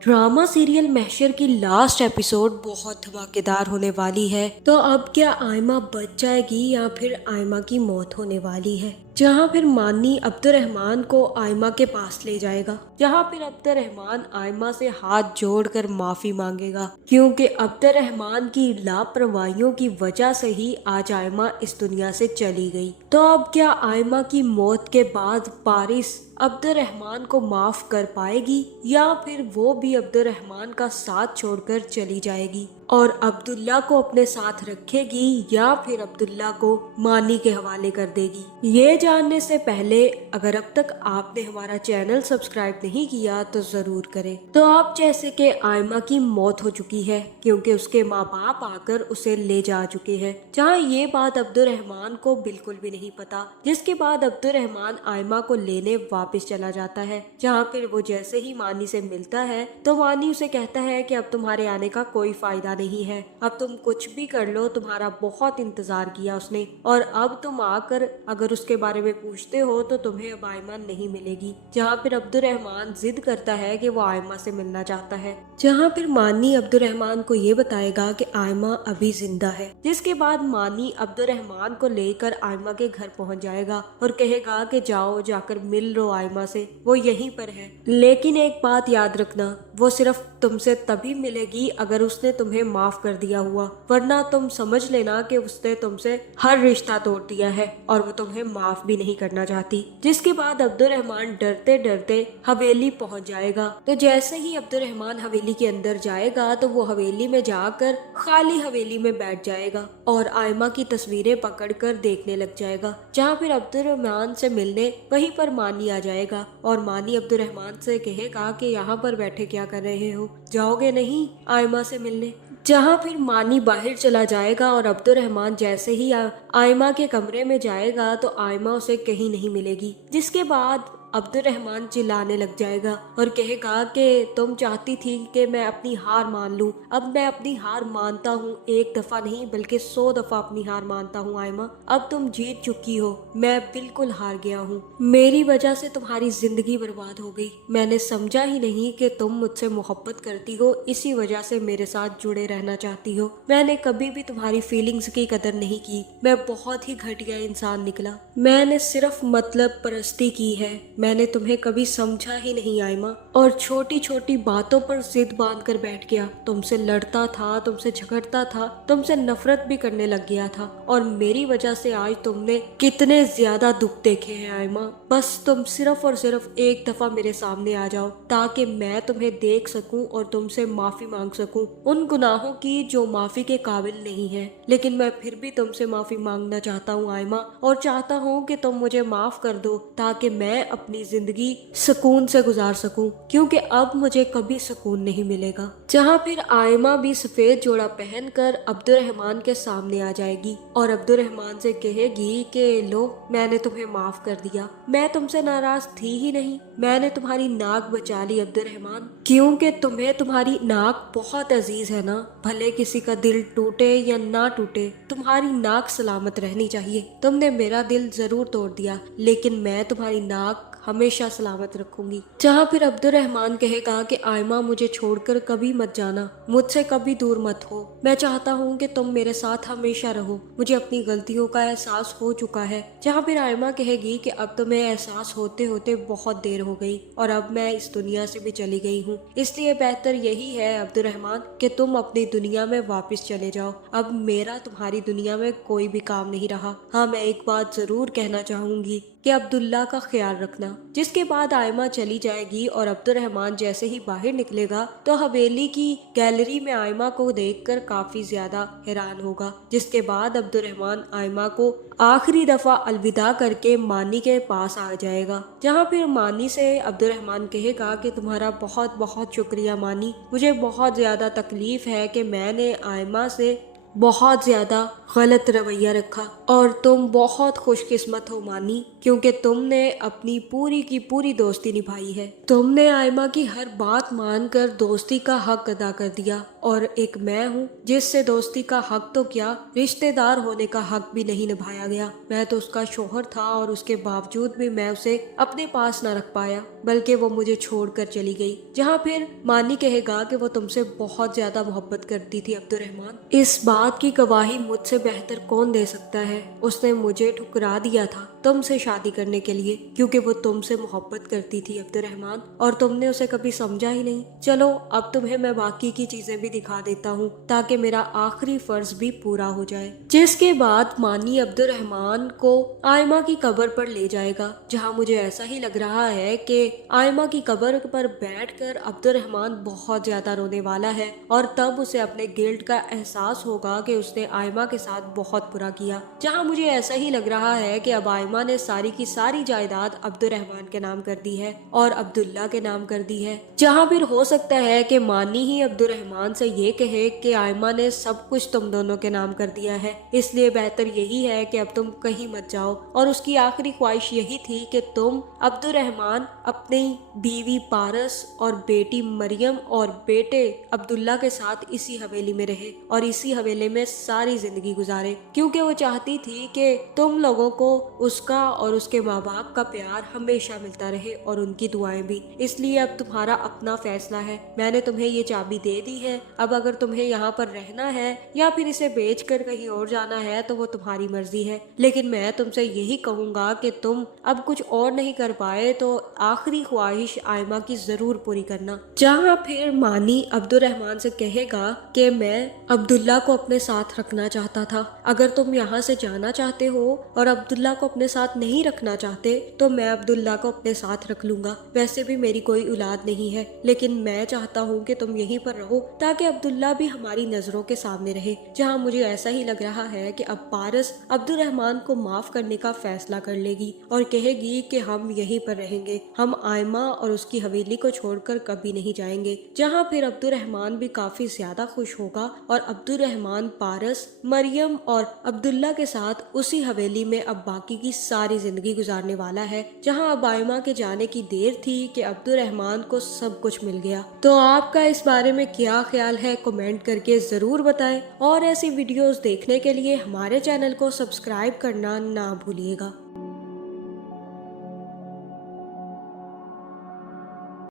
Drama serial महशर की last episode बहुत धमाकेदार होने वाली है। तो अब क्या आयमा बच जाएगी या फिर आयमा की मौत होने वाली है? जहां फिर मानी अब्दुर्रहमान को आयमा के पास ले जाएगा, जहां फिर अब्दुर्रहमान आयमा से हाथ जोड़कर माफी मांगेगा, क्योंकि अब्दुर्रहमान की लापरवाहियों की वजह से ही आज आयमा इस दुनिया से चली गई। तो अब क्या आयमा की मौत के बाद पारिस अब्दुर्रहमान को माफ कर पाएगी या फिर वो भी अब्दुर्रहमान का साथ छोड़कर चली जाएगी और अब्दुल्ला को अपने साथ रखेगी या फिर अब्दुल्ला को मानी के हवाले कर देगी? ये जानने से पहले अगर अब तक आपने हमारा चैनल सब्सक्राइब नहीं किया तो जरूर करें। तो आप जैसे कि आयमा की मौत हो चुकी है क्योंकि उसके माँ बाप आकर उसे ले जा चुके हैं, जहाँ ये बात अब्दुर्रहमान को बिल्कुल भी नहीं पता, जिसके बाद अब्दुर्रहमान आयमा को लेने वापस चला जाता है। जहाँ फिर वो जैसे ही मानी से मिलता है तो मानी उसे कहता है कि अब तुम्हारे आने का कोई फायदा नहीं है, अब तुम कुछ भी कर लो, तुम्हारा बहुत इंतजार किया उसने और अब तुम आकर अगर उसके बारे में पूछते हो तो तुम्हें अब आयमा नहीं मिलेगी। जहाँ फिर अब्दुर्रहमान जिद करता है कि वो आयमा से मिलना चाहता है, जहाँ फिर मानी अब्दुर्रहमान को ये बताएगा कि आयमा अभी जिंदा है, जिसके बाद मानी अब्दुर्रहमान को लेकर आयमा के घर पहुंच जाएगा और कहेगा कि जाओ जाकर मिल लो आयमा से, वो यहीं पर है। लेकिन एक बात याद रखना, वो सिर्फ तुमसे तभी मिलेगी अगर उसने तुम्हें माफ कर दिया हुआ, वरना तुम समझ लेना कि उसने तुमसे हर रिश्ता तोड़ दिया है और वो तुम्हें माफ भी नहीं करना चाहती। जिसके बाद अब्दुर्रहमान डरते डरते हवेली पहुंच जाएगा। तो जैसे ही अब्दुर्रहमान हवेली के अंदर जाएगा तो वो हवेली में जाकर खाली हवेली में बैठ जाएगा और आयमा की तस्वीरें पकड़कर देखने लग जाएगा। जहाँ फिर अब्दुर्रहमान से मिलने वहीं पर मानी आ जाएगा और मानी अब्दुर्रहमान से कहेगा कि यहाँ पर बैठे क्या कर रहे हो, जाओगे नहीं आयमा से मिलने? जहाँ फिर मानी बाहर चला जाएगा और अब्दुर्रहमान जैसे ही आयमा के कमरे में जाएगा तो आयमा उसे कहीं नहीं मिलेगी। जिसके बाद अब्दुर्रहमान चिल्लाने लग जाएगा और कहेगा कि तुम चाहती थी कि मैं अपनी हार मान लूं, अब मैं अपनी हार मानता हूँ, एक दफा नहीं बल्कि 100 दफा अपनी हार मानता हूँ आयमा, अब तुम जीत चुकी हो, मैं बिल्कुल हार गया हूँ, मेरी वजह से तुम्हारी जिंदगी बर्बाद हो गई, मैंने समझा ही नहीं कि तुम मुझसे मोहब्बत करती हो, इसी वजह से मेरे साथ जुड़े रहना चाहती हो, मैंने कभी भी तुम्हारी फीलिंग्स की कदर नहीं की, मैं बहुत ही घटिया इंसान निकला, मैंने सिर्फ मतलब परस्ती की है, मैंने तुम्हें कभी समझा ही नहीं आयमा, और छोटी छोटी बातों पर जिद बांध कर बैठ गया, तुमसे लड़ता था, तुमसे झगड़ता था, तुमसे नफरत भी करने लग गया था और मेरी वजह से आज तुमने कितने ज्यादा दुख देखे हैं आयमा, बस तुम सिर्फ और सिर्फ एक दफा मेरे सामने आ जाओ ताकि मैं तुम्हें देख सकूं और तुमसे माफी मांग सकूं उन गुनाहों की जो माफी के काबिल नहीं है। लेकिन मैं फिर भी तुमसे माफी मांगना चाहता हूँ आयमा और चाहता हूँ कि तुम मुझे माफ कर दो ताकि मैं अपनी जिंदगी सुकून से गुजार सकूं, क्योंकि अब मुझे कभी सुकून नहीं मिलेगा। जहाँ फिर आयमा भी सफेद जोड़ा पहनकर अब्दुर्रहमान के सामने आ जाएगी और अब्दुर्रहमान से कहेगी कि लो मैंने तुम्हें माफ कर दिया, मैं तुमसे नाराज थी ही नहीं, मैंने तुम्हारी नाक बचा ली अब्दुर्रहमान, क्योंकि तुम्हें तुम्हारी नाक बहुत अजीज है ना, भले किसी का दिल टूटे या ना टूटे तुम्हारी नाक सलामत रहनी चाहिए, तुमने मेरा दिल जरूर तोड़ दिया लेकिन मैं तुम्हारी नाक हमेशा सलामत रखूंगी। जहाँ फिर अब्दुर्रहमान कहेगा कि आयमा मुझे छोड़कर कभी मत जाना, मुझसे कभी दूर मत हो, मैं चाहता हूँ कि तुम मेरे साथ हमेशा रहो, मुझे अपनी गलतियों का एहसास हो चुका है। जहाँ फिर आयमा कहेगी कि अब तुम्हें एहसास होते होते बहुत देर हो गई और अब मैं इस दुनिया से भी चली गई हूँ, इसलिए बेहतर यही है अब्दुर्रहमान कि तुम अपनी दुनिया में वापस चले जाओ, अब मेरा तुम्हारी दुनिया में कोई भी काम नहीं रहा। हाँ मैं एक बात जरूर कहना चाहूंगी कि अब्दुल्ला का ख्याल रखना। जिसके बाद आयमा चली जाएगी और अब्दुर्रहमान जैसे ही बाहर निकलेगा तो हवेली की गैलरी में आयमा को देखकर काफी ज्यादा हैरान होगा। जिसके बाद अब्दुर्रहमान आयमा को आखिरी दफा अलविदा करके मानी के पास आ जाएगा। जहाँ फिर मानी से अब्दुर्रहमान कहेगा कि तुम्हारा बहुत बहुत शुक्रिया मानी, मुझे बहुत ज्यादा तकलीफ है कि मैंने आयमा से بہت زیادہ غلط رویہ رکھا اور تم بہت خوش قسمت ہو مانی، کیونکہ تم نے اپنی پوری کی پوری دوستی نبھائی ہے۔ تم نے آئمہ کی ہر بات مان کر دوستی کا حق ادا کر دیا، اور ایک میں ہوں جس سے دوستی کا حق تو کیا، رشتہ دار ہونے کا حق بھی نہیں نبھایا گیا۔ میں تو اس کا شوہر تھا اور اس کے باوجود بھی میں اسے اپنے پاس نہ رکھ پایا، بلکہ وہ مجھے چھوڑ کر چلی گئی۔ جہاں پھر مانی کہے گا کہ وہ تم سے بہت زیادہ محبت کرتی تھی عبد الرحمن، اس بات کی گواہی مجھ سے بہتر کون دے سکتا ہے؟ اس نے مجھے ٹھکرا دیا تھا تم سے شادی کرنے کے لیے، کیونکہ وہ تم سے محبت کرتی تھی عبد الرحمن، اور تم نے اسے کبھی سمجھا ہی نہیں۔ چلو اب تمہیں میں باقی کی چیزیں بھی دکھا دیتا ہوں تاکہ میرا آخری فرض بھی پورا ہو جائے۔ جس کے بعد مانی عبد الرحمن کو آئمہ کی قبر پر لے جائے گا، جہاں مجھے ایسا ہی لگ رہا ہے کہ آئمہ کی قبر پر بیٹھ کر عبد الرحمن بہت زیادہ رونے والا ہے، اور تب اسے اپنے گلٹ کا احساس ہوگا کہ اس نے آئمہ کے ساتھ بہت برا کیا۔ جہاں مجھے ایسا ہی لگ رہا ہے کہ اب آئمہ نے ساری کی ساری جائیداد عبد الرحمن کے نام کر دی ہے اور عبداللہ کے نام کر دی ہے۔ جہاں پھر ہو سکتا ہے کہ مانی ہی عبد الرحمن سے یہ کہے کہ آئمہ نے سب کچھ تم دونوں کے نام کر دیا ہے، اس لیے بہتر یہی ہے کہ اب تم کہیں مت جاؤ، اور اس کی آخری خواہش یہی تھی کہ تم عبد الرحمن اپنی بیوی پارس اور بیٹی مریم اور بیٹے عبداللہ کے ساتھ اسی حویلی میں رہے اور اسی حویلے میں ساری زندگی گزارے، کیونکہ وہ چاہتی تھی کہ تم لوگوں کو اس کا اور اس کے ماں باپ کا پیار ہمیشہ ملتا رہے اور ان کی دعائیں بھی۔ اس لیے اب تمہارا اپنا فیصلہ ہے، میں نے تمہیں یہ چابی دے دی ہے، اب اگر تمہیں یہاں پر رہنا ہے یا پھر اسے بیچ کر کہیں اور جانا ہے تو وہ تمہاری مرضی ہے، لیکن میں تم سے یہی کہوں گا کہ تم اب کچھ اور نہیں کر پائے تو آخری خواہش آئمہ کی ضرور پوری کرنا۔ جہاں پھر مانی عبد الرحمن سے کہے گا کہ میں عبداللہ کو اپنے ساتھ رکھنا چاہتا تھا، اگر تم یہاں سے جانا چاہتے ہو اور عبداللہ کو اپنے ساتھ نہیں رکھنا چاہتے تو میں عبداللہ کو اپنے ساتھ رکھ لوں گا، ویسے بھی میری کوئی اولاد نہیں ہے، لیکن میں چاہتا ہوں کہ تم یہیں پر رہو تاکہ عبداللہ بھی ہماری نظروں کے سامنے رہے۔ جہاں مجھے ایسا ہی لگ رہا ہے کہ اب پارس عبد الرحمن کو معاف کرنے کا فیصلہ کر لے گی اور کہے گی کہ ہم یہیں پر رہیں گے، ہم آئمہ اور اس کی حویلی کو چھوڑ کر کبھی نہیں جائیں گے۔ جہاں پھر عبد الرحمن بھی کافی زیادہ خوش ہوگا اور عبد الرحمن پارس، مریم اور عبداللہ کے ساتھ اسی حویلی میں اب باقی کی ساری زندگی گزارنے والا ہے، جہاں اب آئمہ کے جانے کی دیر تھی کہ عبد الرحمن کو سب کچھ مل گیا۔ تو آپ کا اس بارے میں کیا خیال ہے کمنٹ کر کے ضرور بتائیں، اور ایسی ویڈیوز دیکھنے کے لیے ہمارے چینل کو سبسکرائب کرنا نہ بھولیے گا۔